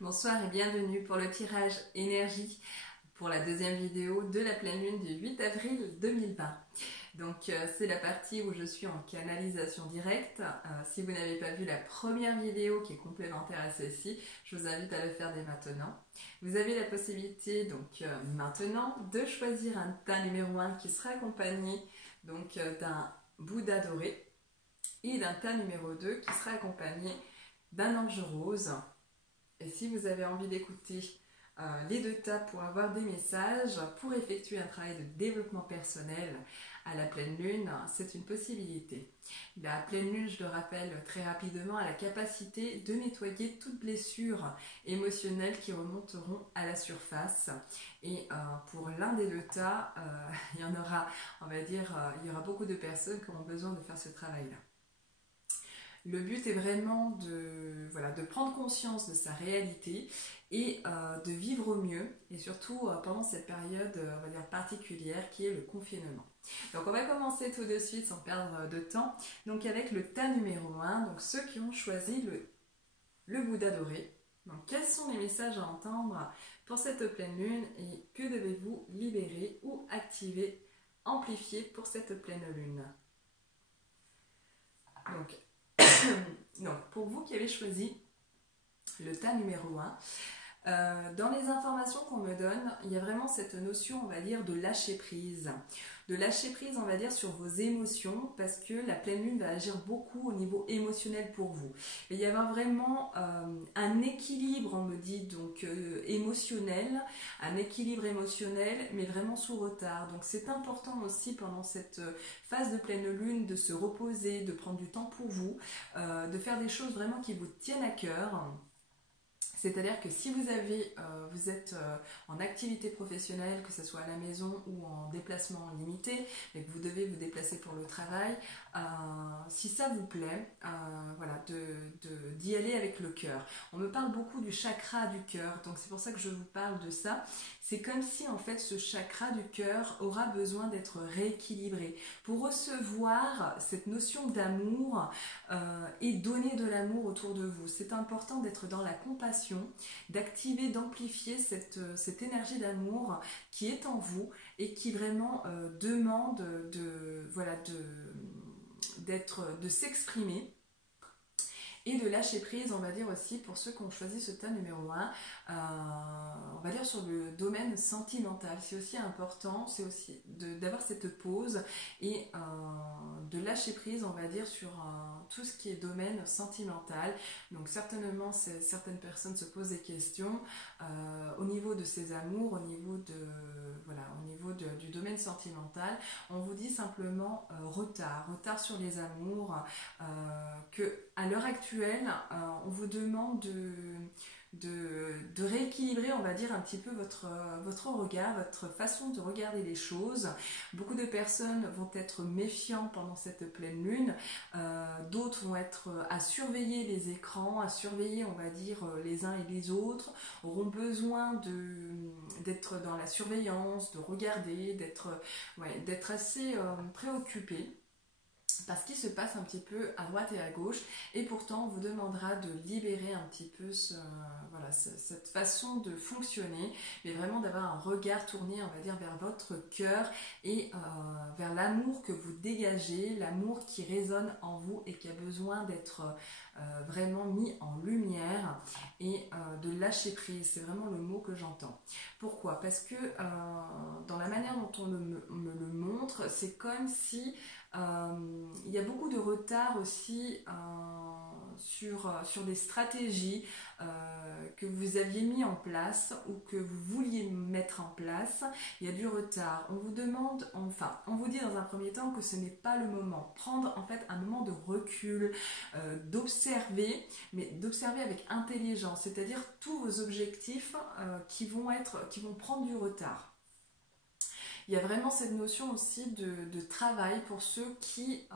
Bonsoir et bienvenue pour le tirage énergie pour la deuxième vidéo de la pleine lune du 8 avril 2020. Donc c'est la partie où je suis en canalisation directe. Si vous n'avez pas vu la première vidéo qui est complémentaire à celle-ci, je vous invite à le faire dès maintenant. Vous avez la possibilité donc maintenant de choisir un tas numéro 1 qui sera accompagné donc d'un Bouddha doré et d'un tas numéro 2 qui sera accompagné d'un ange rose. Et si vous avez envie d'écouter les deux tas pour avoir des messages, pour effectuer un travail de développement personnel à la pleine lune, c'est une possibilité. La pleine lune, je le rappelle très rapidement, a la capacité de nettoyer toute blessure émotionnelle qui remonteront à la surface. Et pour l'un des deux tas, il y en aura, on va dire, il y aura beaucoup de personnes qui auront besoin de faire ce travail-là. Le but est vraiment de prendre conscience de sa réalité et de vivre au mieux, et surtout pendant cette période on va dire particulière qui est le confinement. Donc on va commencer tout de suite sans perdre de temps, donc avec le tas numéro 1, donc ceux qui ont choisi le Bouddha doré. Donc quels sont les messages à entendre pour cette pleine lune et que devez-vous libérer ou activer, amplifier pour cette pleine lune? Donc, pour vous qui avez choisi le tas numéro 1, dans les informations qu'on me donne, il y a vraiment cette notion, on va dire, de lâcher prise. De lâcher prise, on va dire, sur vos émotions, parce que la pleine lune va agir beaucoup au niveau émotionnel pour vous. Et il y a vraiment un équilibre, on me dit, donc émotionnel, un équilibre émotionnel, mais vraiment sous retard. Donc c'est important aussi pendant cette phase de pleine lune de se reposer, de prendre du temps pour vous, de faire des choses vraiment qui vous tiennent à cœur. C'est-à-dire que si vous êtes en activité professionnelle, que ce soit à la maison ou en déplacement limité, et que vous devez vous déplacer pour le travail, si ça vous plaît, voilà, d'y aller avec le cœur. On me parle beaucoup du chakra du cœur, donc c'est pour ça que je vous parle de ça. C'est comme si en fait ce chakra du cœur aura besoin d'être rééquilibré pour recevoir cette notion d'amour et donner de l'amour autour de vous. C'est important d'être dans la compassion, d'activer, d'amplifier cette énergie d'amour qui est en vous et qui vraiment demande de s'exprimer. Et de lâcher prise, on va dire aussi, pour ceux qui ont choisi ce tas numéro 1, on va dire sur le domaine sentimental. C'est aussi important, c'est aussi d'avoir cette pause et de lâcher prise, on va dire, sur tout ce qui est domaine sentimental. Donc certainement, certaines personnes se posent des questions au niveau de ses amours, au niveau du domaine sentimental. On vous dit simplement retard sur les amours, que à l'heure actuelle, on vous demande de rééquilibrer, on va dire, un petit peu votre regard, votre façon de regarder les choses. Beaucoup de personnes vont être méfiants pendant cette pleine lune, d'autres vont être à surveiller les écrans, à surveiller, on va dire, les uns et les autres, auront besoin d'être dans la surveillance, de regarder, d'être assez préoccupés parce qu'il se passe un petit peu à droite et à gauche, et pourtant on vous demandera de libérer un petit peu cette façon de fonctionner, mais vraiment d'avoir un regard tourné, on va dire, vers votre cœur et vers l'amour que vous dégagez, l'amour qui résonne en vous et qui a besoin d'être vraiment mis en lumière, et de lâcher prise, c'est vraiment le mot que j'entends. Pourquoi? Parce que dans la manière dont on me le montre, c'est comme si il y a beaucoup de retard aussi sur des stratégies que vous aviez mis en place ou que vous vouliez mettre en place. Il y a du retard. On vous demande, on vous dit dans un premier temps que ce n'est pas le moment. Prendre en fait un moment de recul, d'observer, mais d'observer avec intelligence, c'est-à-dire tous vos objectifs qui vont prendre du retard. Il y a vraiment cette notion aussi de travail pour ceux qui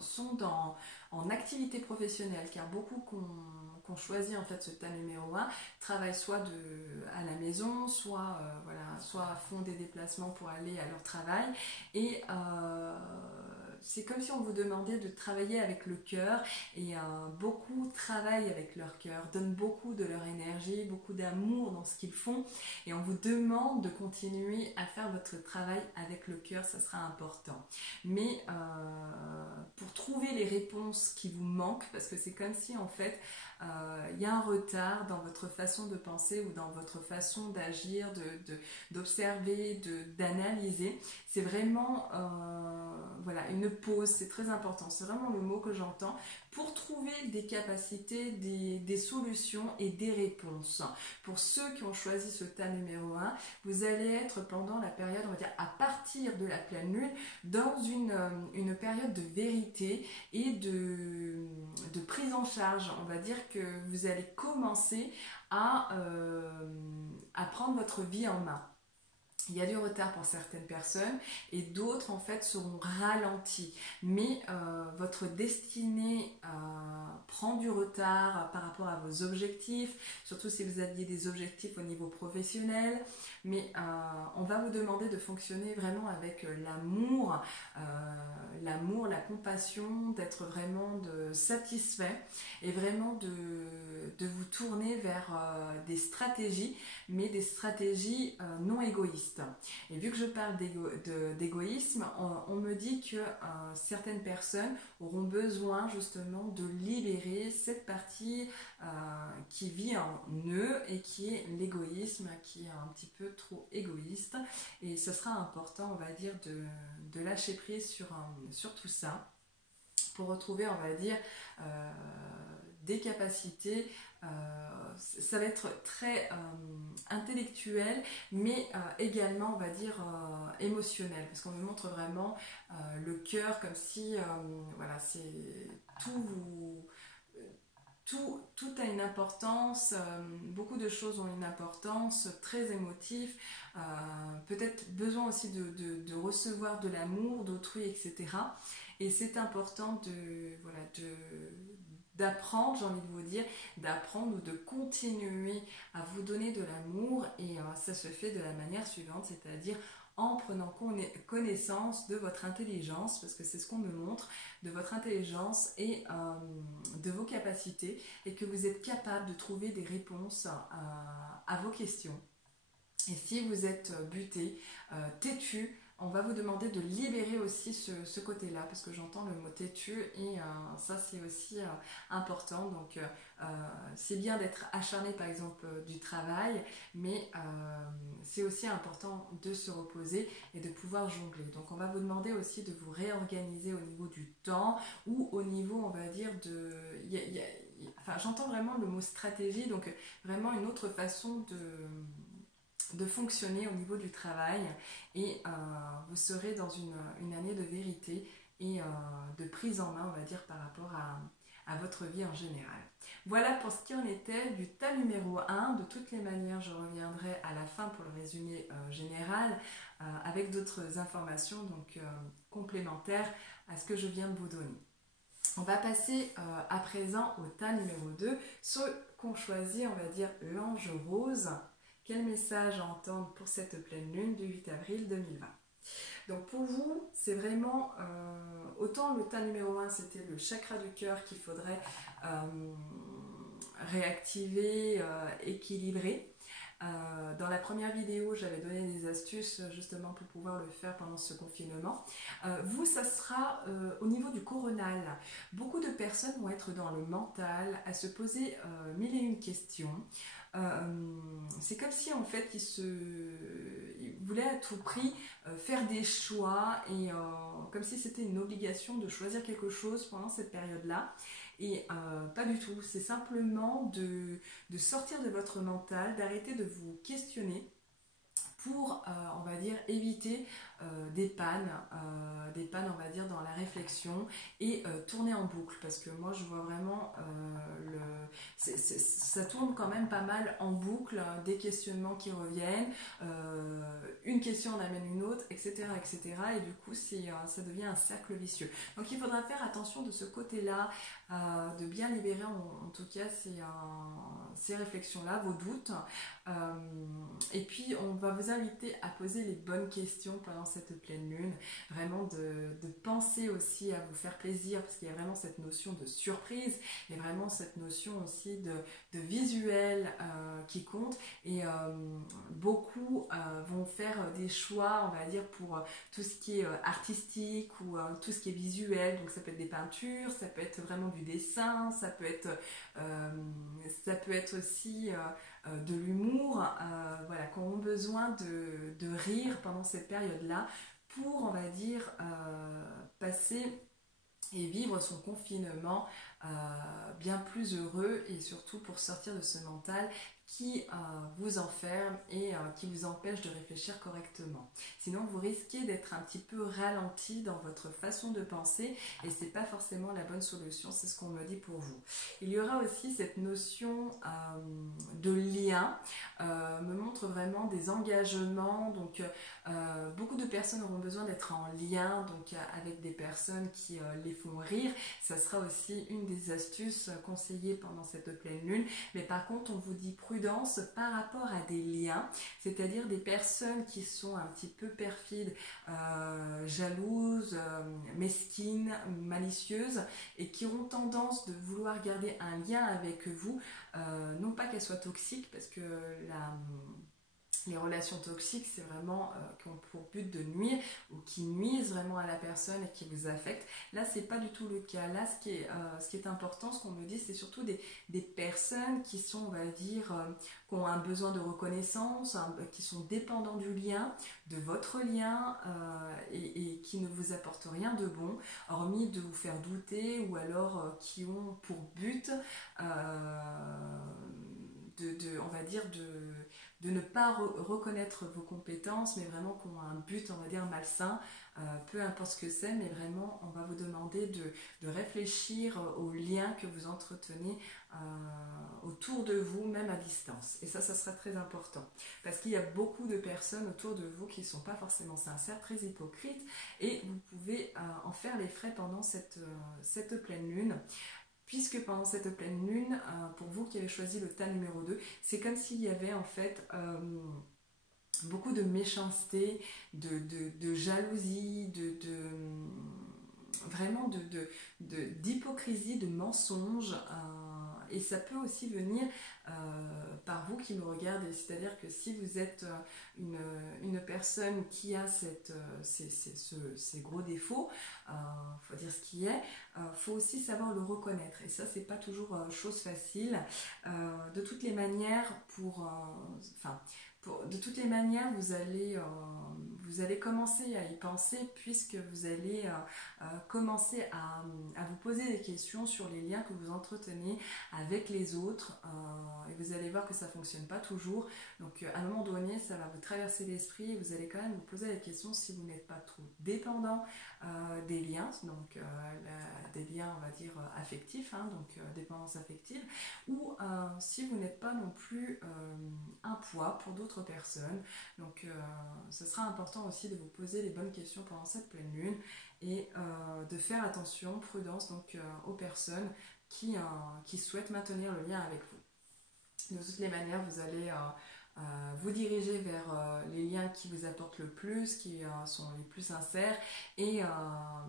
sont en activité professionnelle, car beaucoup qu'on choisit en fait ce tas numéro 1 travaillent soit à la maison, soit font des déplacements pour aller à leur travail, et c'est comme si on vous demandait de travailler avec le cœur, et beaucoup travaillent avec leur cœur, donnent beaucoup de leur énergie, beaucoup d'amour dans ce qu'ils font, et on vous demande de continuer à faire votre travail avec le cœur, ça sera important. Mais pour trouver les réponses qui vous manquent, parce que c'est comme si en fait il y a un retard dans votre façon de penser ou dans votre façon d'agir, d'observer, d'analyser. C'est vraiment voilà, une pause, c'est très important. C'est vraiment le mot que j'entends pour trouver des capacités, des solutions et des réponses. Pour ceux qui ont choisi ce tas numéro 1, vous allez être pendant la période, on va dire à partir de la pleine lune, dans une période de vérité et de prise en charge. On va dire que vous allez commencer à prendre votre vie en main. Il y a du retard pour certaines personnes et d'autres en fait seront ralentis. Mais votre destinée prend du retard par rapport à vos objectifs, surtout si vous aviez des objectifs au niveau professionnel. Mais on va vous demander de fonctionner vraiment avec l'amour, la compassion, d'être vraiment satisfait et vraiment de vous tourner vers des stratégies, mais des stratégies non égoïstes. Et vu que je parle d'égoïsme, on me dit que certaines personnes auront besoin justement de libérer cette partie qui vit en eux et qui est l'égoïsme, qui est un petit peu trop égoïste. Et ce sera important, on va dire, de lâcher prise sur tout ça pour retrouver, on va dire, des capacités. Ça va être très intellectuel, mais également, on va dire, émotionnel, parce qu'on me montre vraiment le cœur comme si, voilà, c'est tout a une importance, beaucoup de choses ont une importance, très émotif, peut-être besoin aussi de recevoir de l'amour d'autrui, etc. Et c'est important d'apprendre, j'ai envie de vous dire, d'apprendre ou de continuer à vous donner de l'amour, et ça se fait de la manière suivante, c'est-à-dire en prenant connaissance de votre intelligence, parce que c'est ce qu'on me montre, de votre intelligence et de vos capacités, et que vous êtes capable de trouver des réponses à vos questions. Et si vous êtes buté, têtu, on va vous demander de libérer aussi ce côté-là, parce que j'entends le mot têtu, et ça c'est aussi important. Donc c'est bien d'être acharné par exemple du travail, mais c'est aussi important de se reposer et de pouvoir jongler. Donc on va vous demander aussi de vous réorganiser au niveau du temps, ou au niveau, on va dire, enfin j'entends vraiment le mot stratégie, donc vraiment une autre façon de fonctionner au niveau du travail, et vous serez dans une année de vérité et de prise en main, on va dire, par rapport à votre vie en général. Voilà pour ce qui en était du tas numéro 1. De toutes les manières, je reviendrai à la fin pour le résumé général avec d'autres informations donc complémentaires à ce que je viens de vous donner. On va passer à présent au tas numéro 2, ceux qu'on choisit, on va dire, l'ange rose. Quel message à entendre pour cette pleine lune du 8 avril 2020. Donc pour vous, c'est vraiment, autant le tas numéro 1, c'était le chakra du cœur qu'il faudrait réactiver, équilibrer. Dans la première vidéo, j'avais donné des astuces justement pour pouvoir le faire pendant ce confinement. Vous, ça sera au niveau du coronal. Beaucoup de personnes vont être dans le mental, à se poser mille et une questions. C'est comme si en fait ils voulaient à tout prix faire des choix, et comme si c'était une obligation de choisir quelque chose pendant cette période-là. Et pas du tout, c'est simplement de sortir de votre mental, d'arrêter de vous questionner pour, on va dire, éviter des pannes, on va dire, dans la réflexion, et tourner en boucle, parce que moi je vois vraiment ça tourne quand même pas mal en boucle, des questionnements qui reviennent, une question en amène une autre, etc., etc., et du coup ça devient un cercle vicieux. Donc il faudra faire attention de ce côté-là, de bien libérer en tout cas ces réflexions-là, vos doutes. Et puis on va vous inviter à poser les bonnes questions pendant cette pleine lune, vraiment de penser aussi à vous faire plaisir, parce qu'il y a vraiment cette notion de surprise, il y a vraiment cette notion aussi de visuel qui compte, et beaucoup vont faire des choix, on va dire, pour tout ce qui est artistique ou tout ce qui est visuel, donc ça peut être des peintures, ça peut être vraiment du dessin, ça peut être aussi de l'humour, voilà, qui ont besoin de rire pendant cette période-là pour, on va dire, passer et vivre son confinement bien plus heureux, et surtout pour sortir de ce mental qui vous enferme et qui vous empêche de réfléchir correctement. Sinon, vous risquez d'être un petit peu ralenti dans votre façon de penser, et c'est pas forcément la bonne solution, c'est ce qu'on me dit pour vous. Il y aura aussi cette notion de lien, me montre vraiment des engagements, donc beaucoup de personnes auront besoin d'être en lien, donc avec des personnes qui les font rire. Ça sera aussi une des astuces conseillées pendant cette pleine lune. Mais par contre, on vous dit prudence par rapport à des liens, c'est-à-dire des personnes qui sont un petit peu perfides, jalouses, mesquines, malicieuses, et qui auront tendance de vouloir garder un lien avec vous, non pas qu'elles soient toxiques, parce que les relations toxiques, c'est vraiment qui ont pour but de nuire, ou qui nuisent vraiment à la personne et qui vous affectent. Là, c'est pas du tout le cas. Là, ce qui est important, ce qu'on me dit, c'est surtout des personnes qui sont, on va dire, qui ont un besoin de reconnaissance, qui sont dépendants du lien, de votre lien, et qui ne vous apportent rien de bon, hormis de vous faire douter, ou alors qui ont pour but on va dire, de ne pas reconnaître vos compétences, mais vraiment qu'on a un but, on va dire, malsain, peu importe ce que c'est, mais vraiment, on va vous demander de réfléchir aux liens que vous entretenez autour de vous, même à distance. Et ça sera très important, parce qu'il y a beaucoup de personnes autour de vous qui ne sont pas forcément sincères, très hypocrites, et vous pouvez en faire les frais pendant cette pleine lune. Puisque pendant cette pleine lune, pour vous qui avez choisi le tas numéro 2, c'est comme s'il y avait en fait beaucoup de méchanceté, de jalousie, vraiment d'hypocrisie, de mensonge, et ça peut aussi venir par vous qui me regardez, c'est-à-dire que si vous êtes une personne qui a ces gros défauts, faut dire ce qui est, faut aussi savoir le reconnaître, et ça c'est pas toujours chose facile. De toutes les manières, de toutes les manières, vous allez commencer à y penser, puisque vous allez commencer à vous poser des questions sur les liens que vous entretenez avec les autres, et vous allez voir que ça ne fonctionne pas toujours. Donc à un moment donné, ça va vous traverser l'esprit, et vous allez quand même vous poser la question si vous n'êtes pas trop dépendant des liens, donc des liens, on va dire, affectifs, donc dépendance affective, ou si vous n'êtes pas non plus un poids pour d'autres personnes. Donc ce sera important aussi de vous poser les bonnes questions pendant cette pleine lune, et de faire attention, prudence, donc aux personnes qui souhaitent maintenir le lien avec vous. De toutes les manières, vous allez vous diriger vers les liens qui vous apportent le plus, qui sont les plus sincères, et en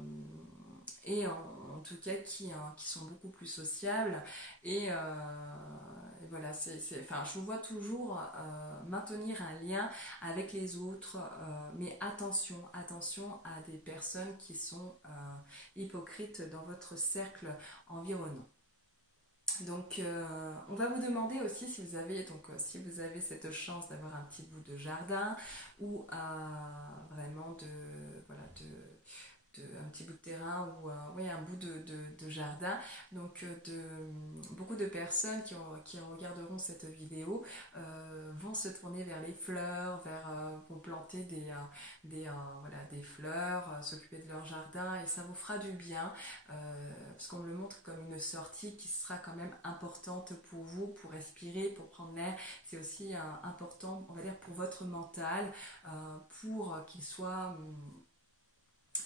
tout cas qui sont beaucoup plus sociables, et voilà, je vous vois toujours maintenir un lien avec les autres, mais attention à des personnes qui sont hypocrites dans votre cercle environnant. Donc on va vous demander aussi si vous avez cette chance d'avoir un petit bout de jardin, ou vraiment un petit bout de terrain, ou un bout de jardin. Donc beaucoup de personnes qui regarderont cette vidéo vont se tourner vers les fleurs, vont planter des fleurs, s'occuper de leur jardin, et ça vous fera du bien, parce qu'on me le montre comme une sortie qui sera quand même importante pour vous, pour respirer, pour prendre l'air. C'est aussi important, on va dire, pour votre mental, pour qu'il soit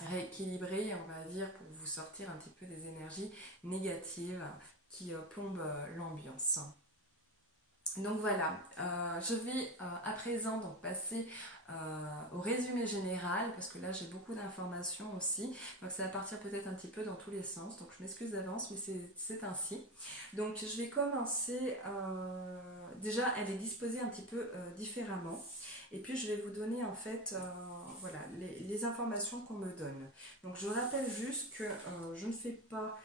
rééquilibrer, on va dire, pour vous sortir un petit peu des énergies négatives qui plombent l'ambiance. Donc voilà, je vais à présent donc passer au résumé général parce que là j'ai beaucoup d'informations aussi, donc ça va partir peut-être un petit peu dans tous les sens, donc je m'excuse d'avance mais c'est ainsi. Donc je vais commencer, déjà elle est disposée un petit peu différemment et puis je vais vous donner en fait voilà, les informations qu'on me donne. Donc je rappelle juste que je ne fais pas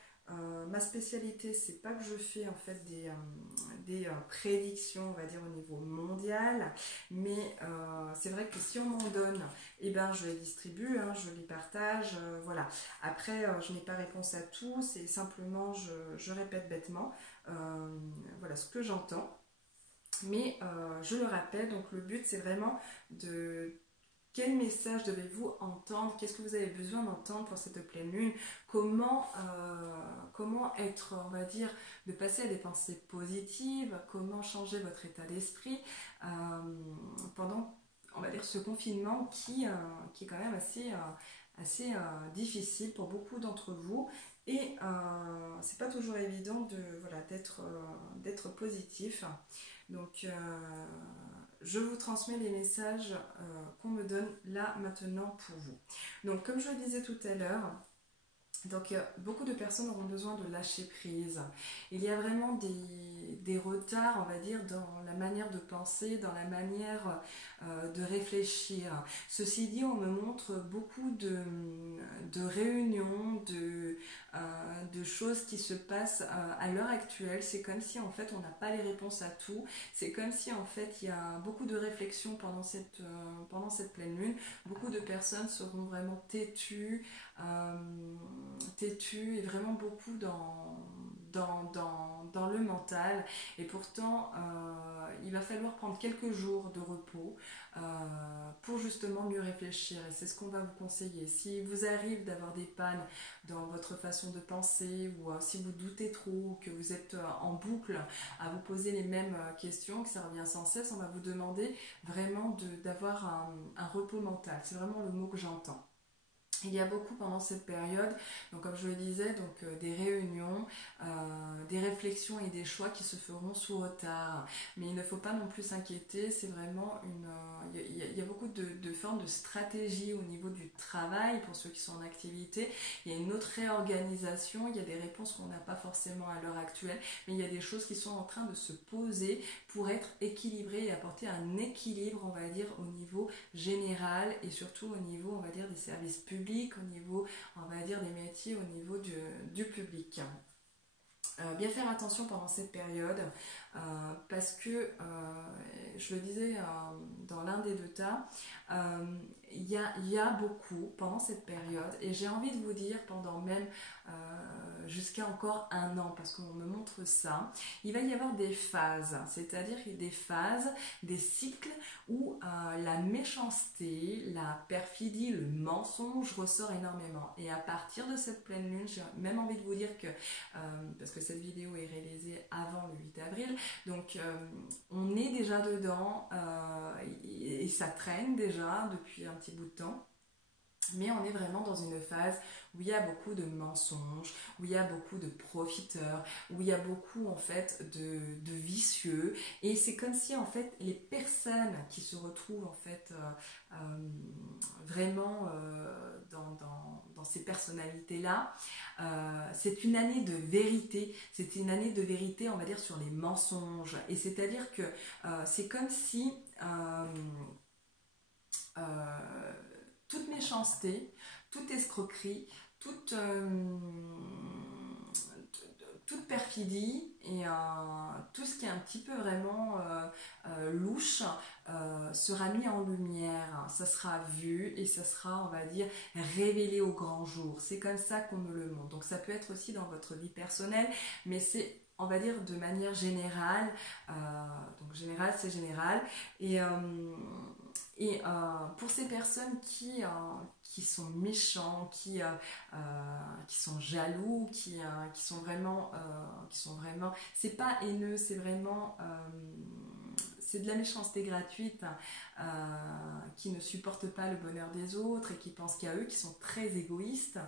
ma spécialité, c'est pas que je fais en fait des prédictions, on va dire au niveau mondial, mais c'est vrai que si on m'en donne, eh ben je les distribue, hein, je les partage, voilà. Après, je n'ai pas réponse à tout, c'est simplement je répète bêtement, voilà ce que j'entends. Mais je le rappelle, donc le but c'est vraiment de quel message devez-vous entendre? Qu'est-ce que vous avez besoin d'entendre pour cette pleine lune? Comment être, on va dire, de passer à des pensées positives? Comment changer votre état d'esprit pendant, on va dire, ce confinement qui est quand même assez difficile pour beaucoup d'entre vous? Et c'est pas toujours évident voilà, d'être positif. Donc, je vous transmets les messages qu'on me donne là maintenant pour vous. Donc comme je le disais tout à l'heure, donc beaucoup de personnes auront besoin de lâcher prise. Il y a vraiment des retards, on va dire, dans la manière de penser, dans la manière de réfléchir. Ceci dit, on me montre beaucoup de réunions, de choses qui se passent à l'heure actuelle. C'est comme si en fait on n'a pas les réponses à tout. C'est comme si en fait il y a beaucoup de réflexions pendant cette pleine lune. Beaucoup de personnes seront vraiment têtues et vraiment beaucoup dans le mental, et pourtant il va falloir prendre quelques jours de repos pour justement mieux réfléchir, et c'est ce qu'on va vous conseiller. Si vous arrive d'avoir des pannes dans votre façon de penser, ou si vous doutez trop, que vous êtes en boucle à vous poser les mêmes questions, que ça revient sans cesse, on va vous demander vraiment d'avoir un repos mental. C'est vraiment le mot que j'entends. Il y a beaucoup pendant cette période, donc comme je le disais, donc des réunions, des réflexions et des choix qui se feront sous retard. Mais il ne faut pas non plus s'inquiéter, c'est vraiment il y a beaucoup de formes de stratégie au niveau du travail pour ceux qui sont en activité. Il y a une autre réorganisation, il y a des réponses qu'on n'a pas forcément à l'heure actuelle, mais il y a des choses qui sont en train de se poser pour être équilibrées et apporter un équilibre, on va dire, au niveau général et surtout au niveau, on va dire, des services publics, au niveau, on va dire, des métiers, au niveau du public. Bien faire attention pendant cette période parce que, je le disais dans l'un des deux tas, il y a beaucoup pendant cette période, et j'ai envie de vous dire pendant même jusqu'à encore un an, parce qu'on me montre ça, il va y avoir des phases, c'est-à-dire des phases, des cycles où la méchanceté, la perfidie, le mensonge ressort énormément. Et à partir de cette pleine lune, j'ai même envie de vous dire que, parce que cette vidéo est réalisée avant le 8 avril, donc on est déjà dedans et ça traîne déjà depuis un petit bout de temps. Mais on est vraiment dans une phase où il y a beaucoup de mensonges, où il y a beaucoup de profiteurs, où il y a beaucoup en fait de vicieux. Et c'est comme si en fait les personnes qui se retrouvent en fait vraiment dans ces personnalités-là, c'est une année de vérité. C'est une année de vérité, on va dire, sur les mensonges. Et c'est-à-dire que c'est comme si toute méchanceté, toute escroquerie, toute perfidie et tout ce qui est un petit peu vraiment louche sera mis en lumière, ça sera vu et ça sera, on va dire, révélé au grand jour. C'est comme ça qu'on me le montre. Donc ça peut être aussi dans votre vie personnelle, mais c'est, on va dire, de manière générale. Donc général, c'est général. Et pour ces personnes qui sont méchants, qui sont jaloux, qui sont vraiment, c'est pas haineux, c'est vraiment c'est de la méchanceté gratuite, qui ne supportent pas le bonheur des autres et qui pensent qu'à eux, qui sont très égoïstes.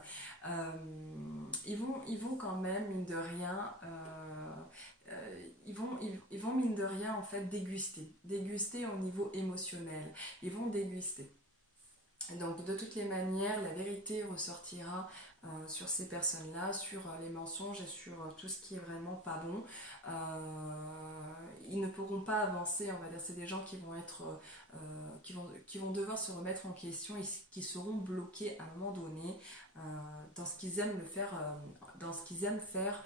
Ils vont quand même, mine de rien, ils vont mine de rien en fait déguster au niveau émotionnel. Ils vont déguster. Donc de toutes les manières, la vérité ressortira sur ces personnes-là, sur les mensonges et sur tout ce qui est vraiment pas bon. Ils ne pourront pas avancer, on va dire. C'est des gens qui vont être, qui vont devoir se remettre en question et qui seront bloqués à un moment donné dans ce qu'ils aiment faire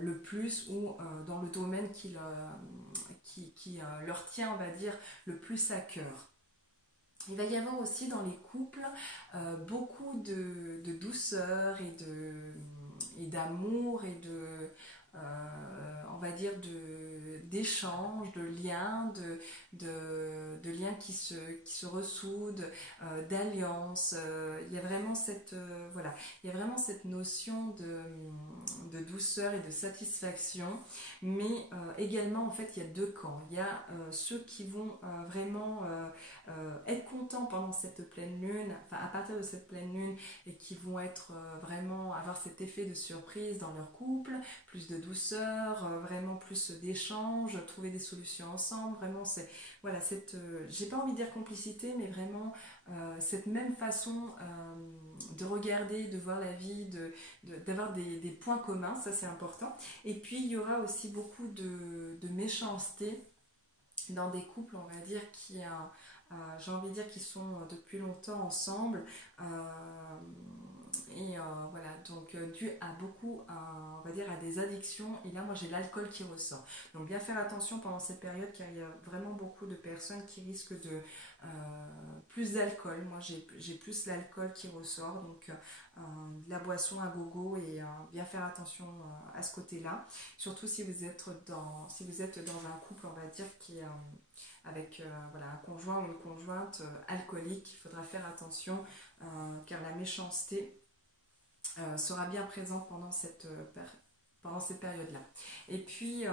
le plus ou dans le domaine qui leur tient, on va dire, le plus à cœur. Il va y avoir aussi dans les couples beaucoup de douceur et d'amour et on va dire d'échanges, de liens, de liens qui se ressoudent, d'alliances. Il y a vraiment voilà, il y a vraiment cette notion de douceur et de satisfaction, mais également en fait il y a deux camps. Il y a ceux qui vont vraiment être contents pendant cette pleine lune, enfin à partir de cette pleine lune, et qui vont être vraiment avoir cet effet de surprise dans leur couple, plus de douceur, vraiment plus d'échanges, trouver des solutions ensemble, vraiment c'est voilà j'ai pas envie de dire complicité, mais vraiment cette même façon de regarder, de voir la vie, d'avoir des points communs, ça c'est important. Et puis il y aura aussi beaucoup de méchanceté dans des couples, on va dire, j'ai envie de dire qu'ils sont depuis longtemps ensemble, et voilà, donc dû à beaucoup, on va dire, à des addictions. Et là moi j'ai l'alcool qui ressort, donc bien faire attention pendant cette période, car il y a vraiment beaucoup de personnes qui risquent de plus d'alcool. Moi j'ai plus l'alcool qui ressort, donc de la boisson à gogo, et bien faire attention à ce côté là, surtout si vous êtes dans un couple, on va dire, qui est avec voilà, un conjoint ou une conjointe alcoolique. Il faudra faire attention, car la méchanceté sera bien présente pendant cette période-là. Et puis,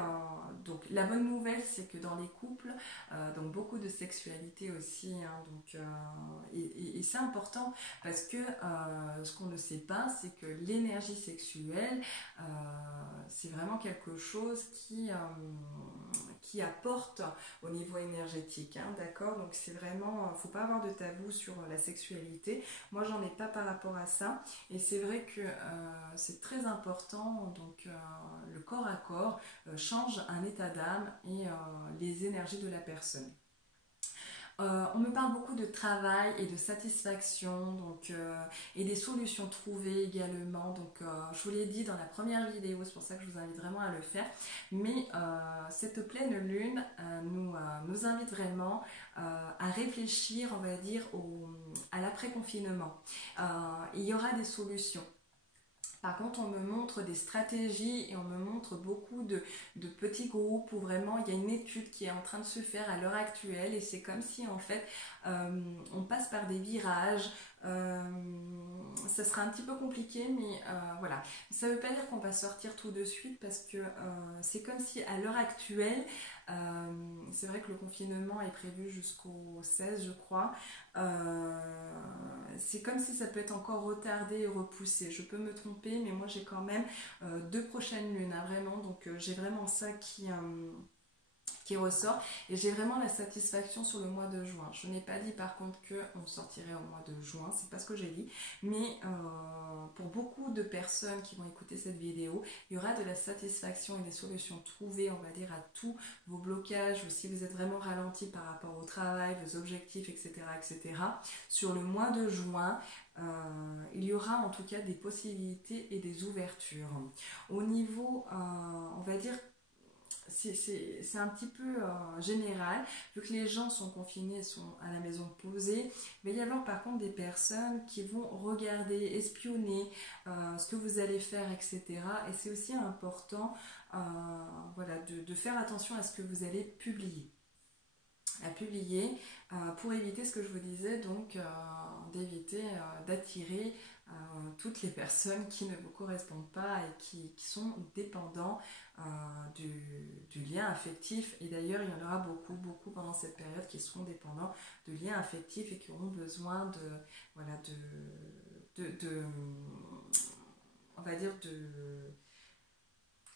donc, la bonne nouvelle, c'est que dans les couples, donc beaucoup de sexualité aussi, hein, donc, et c'est important, parce que ce qu'on ne sait pas, c'est que l'énergie sexuelle, c'est vraiment quelque chose qui apporte au niveau énergétique, hein, d'accord. Donc c'est vraiment, faut pas avoir de tabou sur la sexualité. Moi j'en ai pas par rapport à ça, et c'est vrai que c'est très important. Donc le corps à corps change un état d'âme et les énergies de la personne. On me parle beaucoup de travail et de satisfaction, donc, et des solutions trouvées également. Donc, je vous l'ai dit dans la première vidéo, c'est pour ça que je vous invite vraiment à le faire. Mais cette pleine lune nous invite vraiment à réfléchir, on va dire, à l'après-confinement. Il y aura des solutions. Par contre, on me montre des stratégies et on me montre beaucoup de petits groupes où vraiment il y a une étude qui est en train de se faire à l'heure actuelle, et c'est comme si en fait on passe par des virages. Ça sera un petit peu compliqué, mais voilà. Ça ne veut pas dire qu'on va sortir tout de suite, parce que c'est comme si à l'heure actuelle, c'est vrai que le confinement est prévu jusqu'au 16, je crois. C'est comme si ça peut être encore retardé et repoussé. Je peux me tromper, mais moi j'ai quand même 2 prochaines lunes, hein, vraiment. Donc j'ai vraiment ça qui ressort, et j'ai vraiment la satisfaction sur le mois de juin. Je n'ai pas dit par contre qu'on sortirait au mois de juin, c'est pas ce que j'ai dit, mais pour beaucoup de personnes qui vont écouter cette vidéo, il y aura de la satisfaction et des solutions trouvées, on va dire, à tous vos blocages, ou si vous êtes vraiment ralenti par rapport au travail, vos objectifs, etc., etc. Sur le mois de juin, il y aura en tout cas des possibilités et des ouvertures. Au niveau, on va dire, c'est un petit peu général, vu que les gens sont confinés, sont à la maison posés. Il va y avoir par contre des personnes qui vont regarder, espionner ce que vous allez faire, etc. Et c'est aussi important, voilà, de faire attention à ce que vous allez publier. Pour éviter ce que je vous disais, donc d'éviter d'attirer toutes les personnes qui ne vous correspondent pas et qui sont dépendants du lien affectif. Et d'ailleurs, il y en aura beaucoup pendant cette période qui seront dépendants de liens affectifs et qui auront besoin on va dire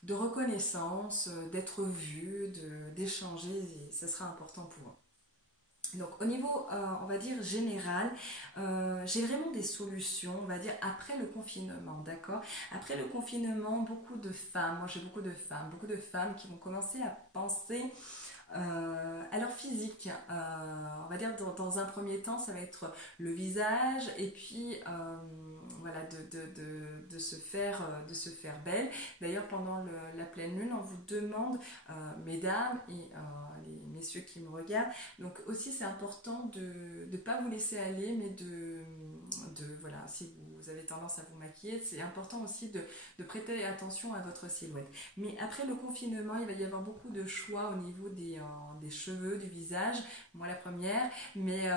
de reconnaissance, d'être vus, d'échanger, et ça sera important pour eux. Donc au niveau, on va dire, général, j'ai vraiment des solutions, on va dire, après le confinement, d'accord? Après le confinement, beaucoup de femmes, moi j'ai beaucoup de femmes qui vont commencer à penser à leur physique. On va dire dans un premier temps, ça va être le visage et puis voilà, de se faire belle. D'ailleurs, pendant la pleine lune, on vous demande, mesdames et les messieurs qui me regardent, donc aussi c'est important de ne pas vous laisser aller, mais voilà, si vous avez tendance à vous maquiller, c'est important aussi de prêter attention à votre silhouette. Mais après le confinement, il va y avoir beaucoup de choix au niveau des cheveux, du visage, moi la première, mais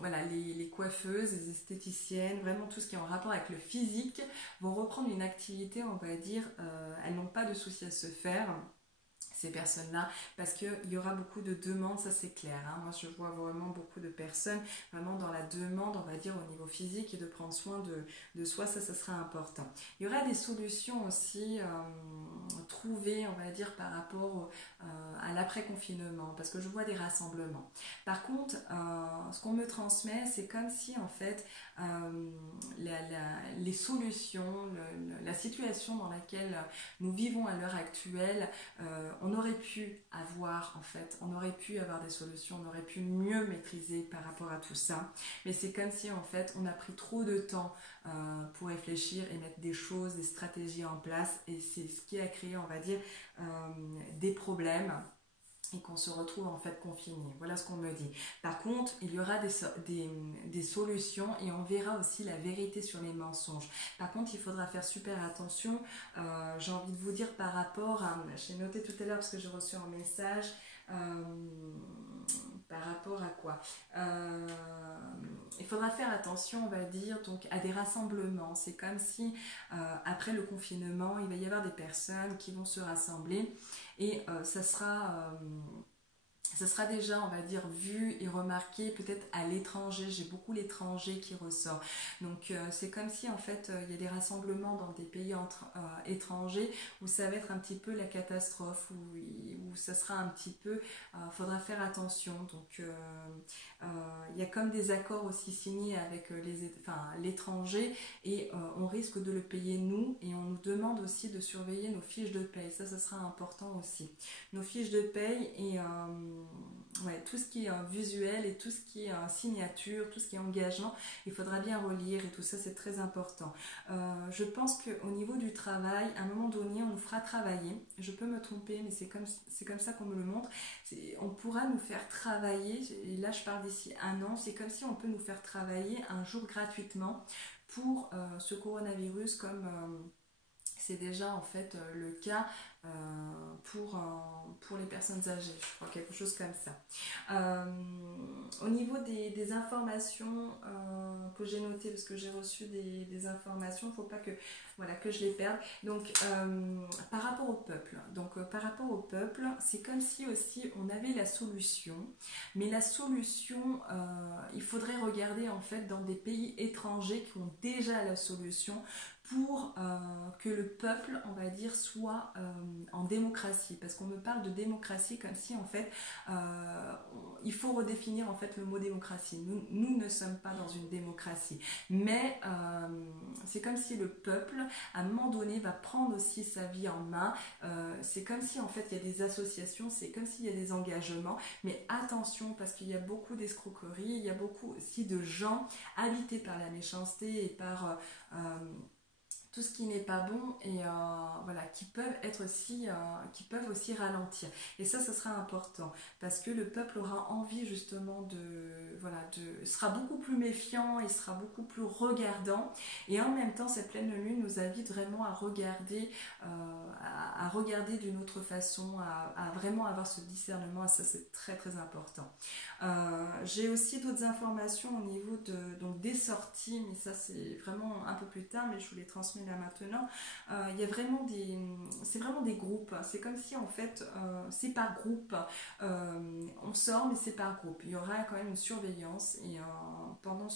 voilà, les coiffeuses, les esthéticiennes, vraiment tout ce qui est en rapport avec le physique vont reprendre une activité, on va dire, elles n'ont pas de souci à se faire, ces personnes-là, parce qu'il y aura beaucoup de demandes, ça c'est clair, hein. Moi je vois vraiment beaucoup de personnes vraiment dans la demande, on va dire, au niveau physique, et de prendre soin de soi, ça sera important. Il y aura des solutions aussi trouvées, on va dire, par rapport à l'après-confinement, parce que je vois des rassemblements. Par contre, ce qu'on me transmet, c'est comme si en fait les solutions, la situation dans laquelle nous vivons à l'heure actuelle, on aurait pu avoir des solutions, on aurait pu mieux maîtriser par rapport à tout ça, mais c'est comme si en fait on a pris trop de temps pour réfléchir et mettre des choses, des stratégies en place, et c'est ce qui a créé, on va dire, des problèmes, et qu'on se retrouve en fait confiné. Voilà ce qu'on me dit. Par contre, il y aura des solutions, et on verra aussi la vérité sur les mensonges. Par contre, il faudra faire super attention. J'ai envie de vous dire par rapport à... J'ai noté tout à l'heure parce que j'ai reçu un message... par rapport à quoi, il faudra faire attention, on va dire, donc à des rassemblements. C'est comme si après le confinement, il va y avoir des personnes qui vont se rassembler, et ça sera déjà, on va dire, vu et remarqué peut-être à l'étranger. J'ai beaucoup l'étranger qui ressort. Donc c'est comme si en fait il y a des rassemblements dans des pays étrangers où ça va être un petit peu la catastrophe, où ça sera un petit peu, faudra faire attention. Donc il y a comme des accords aussi signés avec l'étranger, et on risque de le payer nous, et on nous demande aussi de surveiller nos fiches de paye. Ça sera important aussi. Nos fiches de paye, et tout ce qui est visuel, et tout ce qui est signature, tout ce qui est engagement, il faudra bien relire, et tout ça c'est très important. Je pense qu'au niveau du travail, à un moment donné, on nous fera travailler. Je peux me tromper, mais c'est comme ça qu'on me le montre. On pourra nous faire travailler, et là je parle d'ici 1 an, c'est comme si on peut nous faire travailler un jour gratuitement pour ce coronavirus, comme c'est déjà en fait le cas pour les personnes âgées, je crois, quelque chose comme ça. Au niveau des informations que j'ai notées, parce que j'ai reçu des informations, il ne faut pas que je les perde. Donc par rapport au peuple, c'est comme si aussi on avait la solution, mais la solution, il faudrait regarder en fait dans des pays étrangers qui ont déjà la solution, pour que le peuple, on va dire, soit en démocratie, parce qu'on me parle de démocratie comme si en fait il faut redéfinir en fait le mot démocratie. Nous ne sommes pas dans une démocratie, mais c'est comme si le peuple à un moment donné va prendre aussi sa vie en main. C'est comme si en fait il y a des associations, c'est comme s'il y a des engagements, mais attention, parce qu'il y a beaucoup d'escroqueries, il y a beaucoup aussi de gens habités par la méchanceté et par tout ce qui n'est pas bon et voilà, qui peuvent être aussi, qui peuvent aussi ralentir. Et ça sera important parce que le peuple aura envie justement voilà, sera beaucoup plus méfiant, il sera beaucoup plus regardant. Et en même temps, cette pleine lune nous invite vraiment à regarder d'une autre façon, à vraiment avoir ce discernement. Et ça, c'est très très important. J'ai aussi d'autres informations au niveau donc des sorties, mais ça c'est vraiment un peu plus tard, mais je vous les transmets là maintenant. Il y a vraiment c'est vraiment des groupes. C'est comme si en fait c'est par groupe. On sort, mais c'est par groupe. Il y aura quand même une surveillance et pendant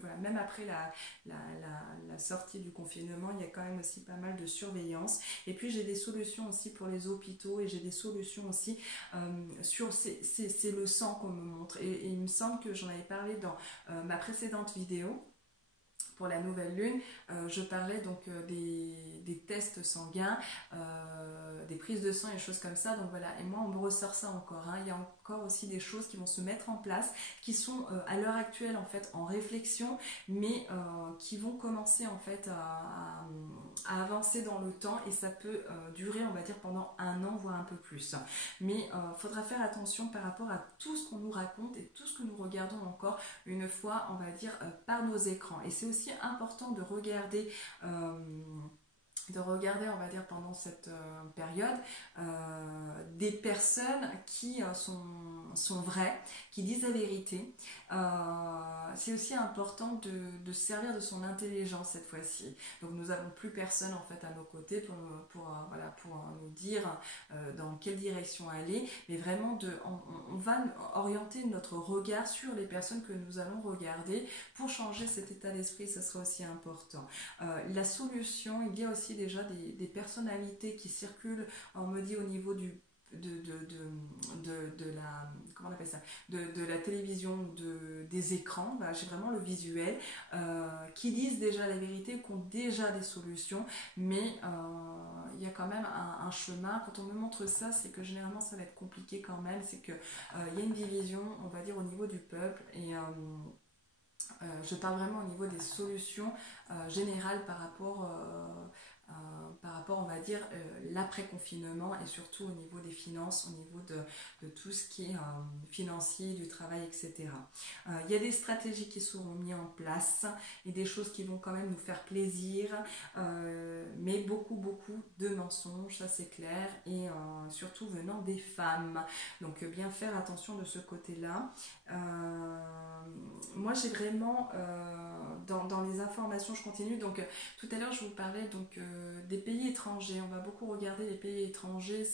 voilà, même après la sortie du confinement, il y a quand même aussi pas mal de surveillance. Et puis j'ai des solutions aussi pour les hôpitaux et j'ai des solutions aussi c'est le sang qu'on me montre. Et il me semble que j'en avais parlé dans ma précédente vidéo. Pour la nouvelle lune, je parlais donc des tests sanguins, des prises de sang et des choses comme ça. Donc voilà, et moi on me ressort ça encore. Il y a encore aussi des choses qui vont se mettre en place, qui sont à l'heure actuelle en fait en réflexion, mais qui vont commencer en fait à avancer dans le temps et ça peut durer on va dire pendant 1 an voire un peu plus. Mais faudra faire attention par rapport à tout ce qu'on nous raconte et tout ce que nous regardons encore une fois on va dire par nos écrans. Et c'est aussi important de regarder on va dire pendant cette période des personnes qui sont vraies, qui disent la vérité. C'est aussi important de se servir de son intelligence cette fois-ci. Donc nous n'avons plus personne en fait à nos côtés pour nous dire dans quelle direction aller, mais vraiment on va orienter notre regard sur les personnes que nous allons regarder pour changer cet état d'esprit. Ça sera aussi important. La solution, il y a aussi déjà des personnalités qui circulent, on me dit au niveau de la comment on appelle ça, de la télévision, des écrans. Voilà, j'ai vraiment le visuel qui disent déjà la vérité, qui ont déjà des solutions, mais il y a quand même un chemin. Quand on me montre ça, c'est que généralement ça va être compliqué quand même. C'est que il y a une division, on va dire au niveau du peuple et je parle vraiment au niveau des solutions générales par rapport on va dire l'après-confinement et surtout au niveau des finances, au niveau de tout ce qui est financier, du travail, etc. Il y a des stratégies qui seront mises en place et des choses qui vont quand même nous faire plaisir, mais beaucoup de mensonges, ça c'est clair, et surtout venant des femmes. Donc bien faire attention de ce côté-là. Moi j'ai vraiment dans les informations, je continue, donc tout à l'heure je vous parlais donc des pays étrangers. On va beaucoup regarder les pays étrangers.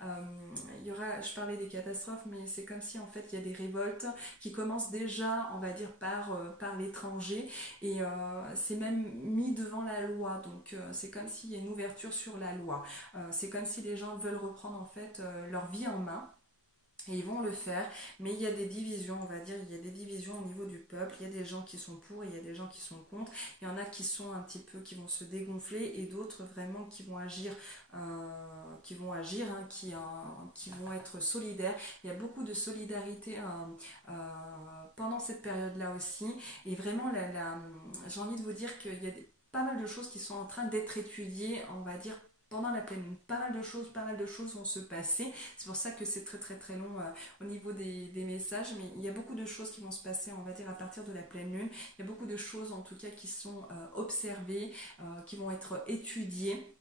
Je parlais des catastrophes, mais c'est comme si en fait il y a des révoltes qui commencent déjà, on va dire par l'étranger, et c'est même mis devant la loi. Donc c'est comme s'il y a une ouverture sur la loi. C'est comme si les gens veulent reprendre en fait leur vie en main. Et ils vont le faire, mais il y a des divisions, on va dire, il y a des divisions au niveau du peuple, il y a des gens qui sont pour, il y a des gens qui sont contre, il y en a qui sont un petit peu, qui vont se dégonfler, et d'autres vraiment qui vont agir, qui vont être solidaires. Il y a beaucoup de solidarité pendant cette période-là aussi, et vraiment, j'ai envie de vous dire qu'il y a pas mal de choses qui sont en train d'être étudiées, on va dire, pendant la pleine lune. Pas mal de choses vont se passer. C'est pour ça que c'est très long au niveau des messages, mais il y a beaucoup de choses qui vont se passer, on va dire, à partir de la pleine lune. Il y a beaucoup de choses en tout cas qui sont observées, qui vont être étudiées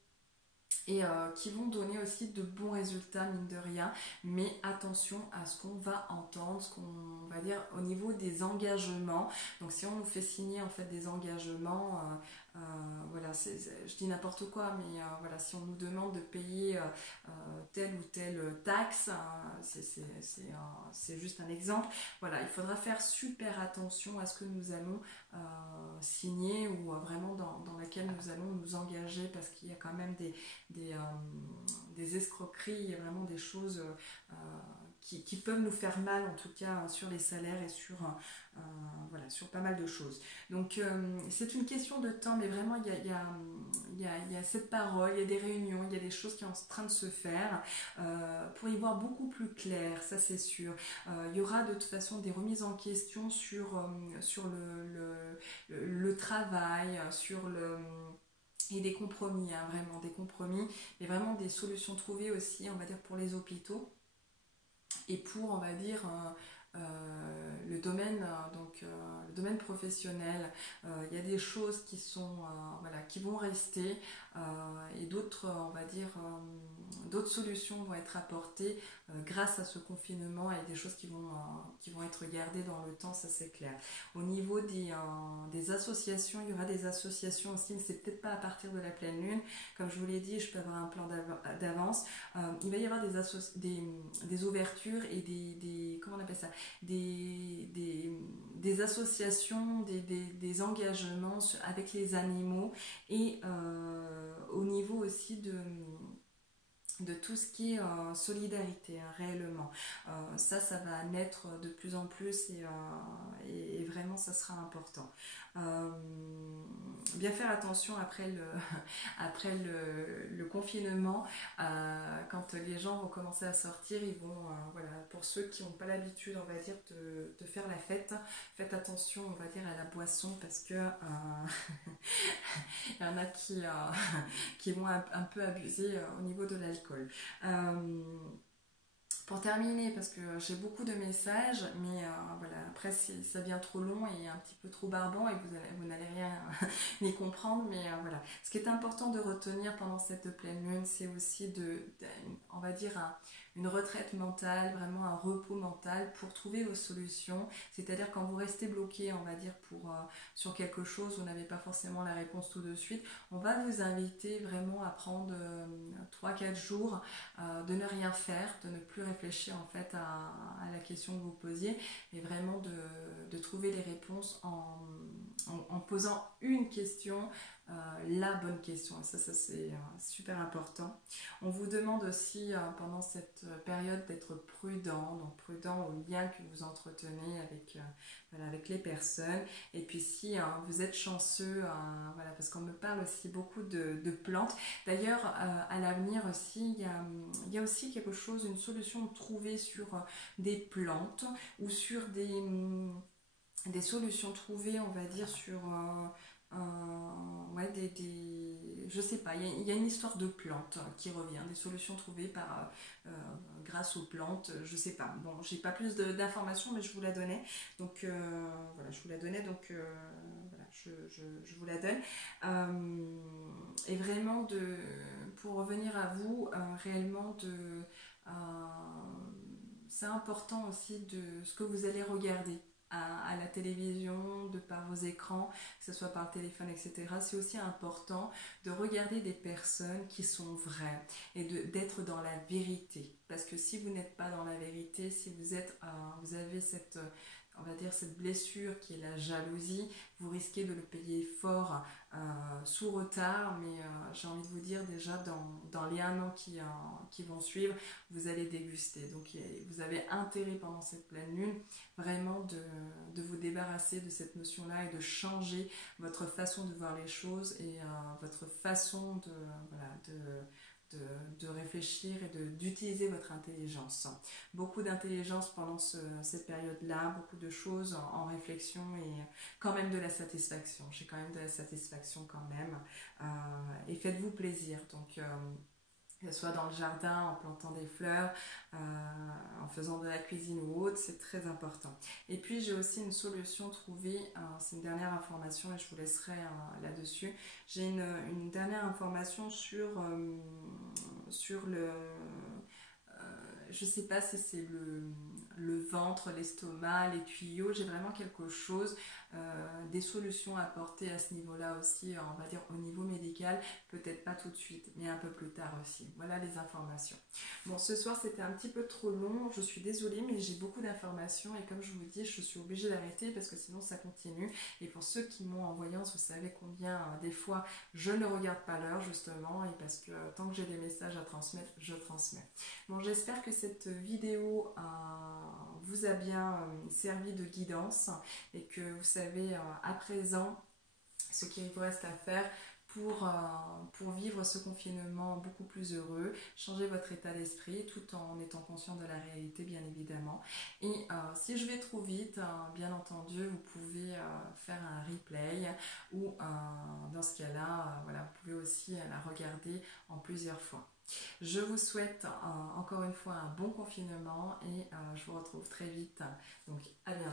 et qui vont donner aussi de bons résultats, mine de rien. Mais attention à ce qu'on va entendre, ce qu'on va dire au niveau des engagements. Donc si on nous fait signer en fait des engagements, voilà, je dis n'importe quoi, mais voilà, si on nous demande de payer telle ou telle taxe, c'est juste un exemple. Voilà, il faudra faire super attention à ce que nous allons signer ou vraiment dans laquelle nous allons nous engager, parce qu'il y a quand même des escroqueries, il y a vraiment des choses qui peuvent nous faire mal, en tout cas sur les salaires et sur pas mal de choses. Donc c'est une question de temps, mais vraiment il y a cette parole, il y a des réunions, il y a des choses qui sont en train de se faire pour y voir beaucoup plus clair, ça c'est sûr. Il y aura de toute façon des remises en question sur le travail, sur et des compromis, hein, vraiment des compromis, mais vraiment des solutions trouvées aussi, on va dire, pour les hôpitaux et pour, on va dire, le domaine, le domaine professionnel. Il y a des choses qui sont, voilà, qui vont rester et d'autres, on va dire, d'autres solutions vont être apportées grâce à ce confinement et des choses qui vont être gardées dans le temps, ça c'est clair. Au niveau des associations, il y aura des associations aussi, mais c'est peut-être pas à partir de la pleine lune. Comme je vous l'ai dit, je peux avoir un plan d'avance. Il va y avoir des ouvertures et comment on appelle ça, des associations, des engagements avec les animaux et au niveau aussi de tout ce qui est solidarité, hein, réellement. Ça va naître de plus en plus et vraiment ça sera important. Bien faire attention après après le confinement, quand les gens vont commencer à sortir, ils vont, voilà, pour ceux qui n'ont pas l'habitude, on va dire, de faire la fête, faites attention, on va dire, à la boisson parce que il y en a qui vont un peu abuser au niveau de l'alcool. Pour terminer, parce que j'ai beaucoup de messages, mais voilà, après ça devient trop long et un petit peu trop barbant et vous n'allez rien ni comprendre, mais voilà. Ce qui est important de retenir pendant cette pleine lune, c'est aussi on va dire, une retraite mentale, vraiment un repos mental pour trouver vos solutions. C'est-à-dire quand vous restez bloqué, on va dire, sur quelque chose, vous n'avez pas forcément la réponse tout de suite, on va vous inviter vraiment à prendre 3-4 jours de ne rien faire, de ne plus réfléchir en fait à la question que vous posiez, et vraiment de trouver les réponses en posant une question, la bonne question. Et ça c'est super important. On vous demande aussi pendant cette période d'être prudent, donc prudent aux liens que vous entretenez voilà, avec les personnes. Et puis si vous êtes chanceux, voilà, parce qu'on me parle aussi beaucoup de plantes. D'ailleurs, à l'avenir aussi, il y a aussi quelque chose, une solution trouvée sur des plantes ou sur des solutions trouvées, on va dire, sur ouais, je sais pas, il y a une histoire de plantes qui revient, des solutions trouvées grâce aux plantes, je sais pas. Bon, j'ai pas plus d'informations, mais je vous la donnais. Donc voilà, je vous la donnais, donc voilà, je vous la donne. Et vraiment, pour revenir à vous, réellement, c'est important aussi de ce que vous allez regarder à la télévision, de par vos écrans, que ce soit par le téléphone, etc. C'est aussi important de regarder des personnes qui sont vraies et d'être dans la vérité. Parce que si vous n'êtes pas dans la vérité, si vous avez cette, on va dire, cette blessure qui est la jalousie, vous risquez de le payer fort sous retard, mais j'ai envie de vous dire déjà dans les 1 an qui vont suivre, vous allez déguster. Donc vous avez intérêt pendant cette pleine lune vraiment de vous débarrasser de cette notion-là et de changer votre façon de voir les choses et votre façon de réfléchir et d'utiliser votre intelligence. Beaucoup d'intelligence pendant cette période-là, beaucoup de choses en réflexion et quand même de la satisfaction. J'ai quand même de la satisfaction quand même. Et faites-vous plaisir. Donc, que ce soit dans le jardin, en plantant des fleurs, en faisant de la cuisine ou autre, c'est très important. Et puis j'ai aussi une solution trouvée, c'est une dernière information et je vous laisserai là-dessus. J'ai une dernière information sur le... je ne sais pas si c'est le ventre, l'estomac, les tuyaux, j'ai vraiment quelque chose, des solutions à apporter à ce niveau-là aussi, on va dire au niveau médical, peut-être pas tout de suite, mais un peu plus tard aussi. Voilà les informations. Bon, ce soir c'était un petit peu trop long, je suis désolée, mais j'ai beaucoup d'informations et comme je vous dis, je suis obligée d'arrêter parce que sinon ça continue. Et pour ceux qui m'ont en voyance, vous savez combien des fois je ne regarde pas l'heure justement, et parce que tant que j'ai des messages à transmettre, je transmets. Bon, j'espère que cette vidéo vous a bien servi de guidance et que vous savez à présent ce qu'il vous reste à faire pour vivre ce confinement beaucoup plus heureux, changer votre état d'esprit tout en étant conscient de la réalité bien évidemment. Et si je vais trop vite, bien entendu, vous pouvez faire un replay ou dans ce cas-là, voilà, vous pouvez aussi la regarder en plusieurs fois. Je vous souhaite encore une fois un bon confinement et je vous retrouve très vite. Donc à bientôt.